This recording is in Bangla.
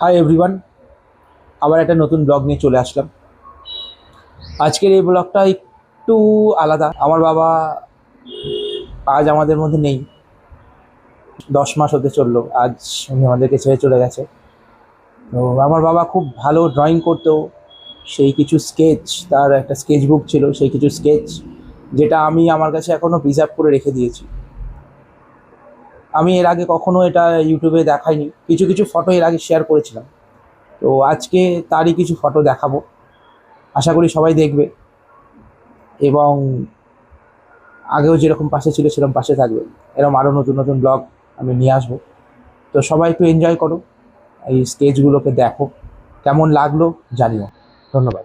হাই এভরিওয়ান, আবার একটা নতুন ব্লগ নিয়ে চলে আসলাম। আজকের এই ব্লগটা একটু আলাদা। আমার বাবা আজ আমাদের মধ্যে নেই। 10 মাস হতে চললো আজ উনি আমাদেরকে ছেড়ে চলে গেছে। তো আমার বাবা খুব ভালো ড্রয়িং করতো। সেই কিছু স্কেচ, তার একটা স্কেচ বুক ছিল, সেই কিছু স্কেচ যেটা আমি আমার কাছে এখনও প্রিজার্ভ করে রেখে দিয়েছি। আমি এর আগে কখনো এটা ইউটিউবে দেখাইনি। কিছু কিছু ফটো এর আগে শেয়ার করেছিলাম। তো আজকে তারই কিছু ফটো দেখাবো, আশা করি সবাই দেখবে এবং আগেও যেরকম পাশে ছিল সেরকম পাশে থাকবে। এরকম আরও নতুন নতুন ব্লগ আমি নিয়ে আসবো। তো সবাই একটু এনজয় করো, এই স্টেজগুলোকে দেখো, কেমন লাগলো জানিও। ধন্যবাদ।